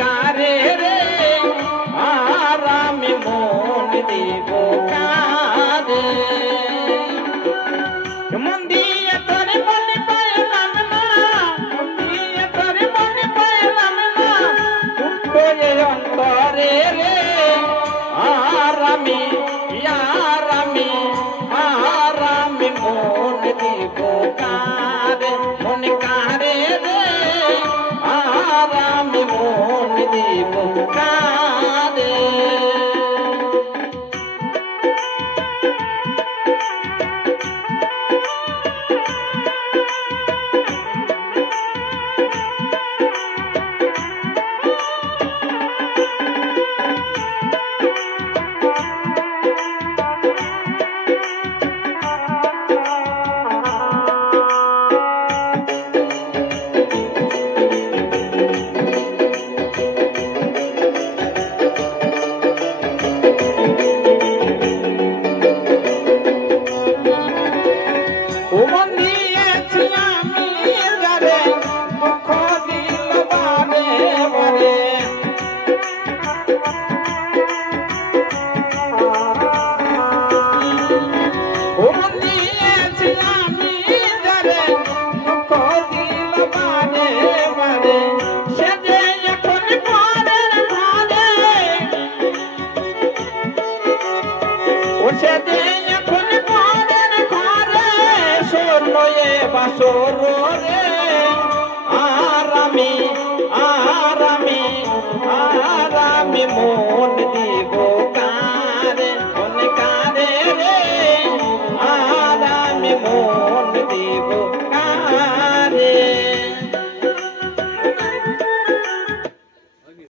কারে রে আর আমি মন দিব কারে মন দিয়ে তোরে মনে পাইলাম না মন দিয়ে তোরে মনে পাইলাম না দুঃখ এ অন্তরে রে আর আমি মন দিব কারে মন কারে রে আর আমি মন দিব কারে বাসর রে আর আমি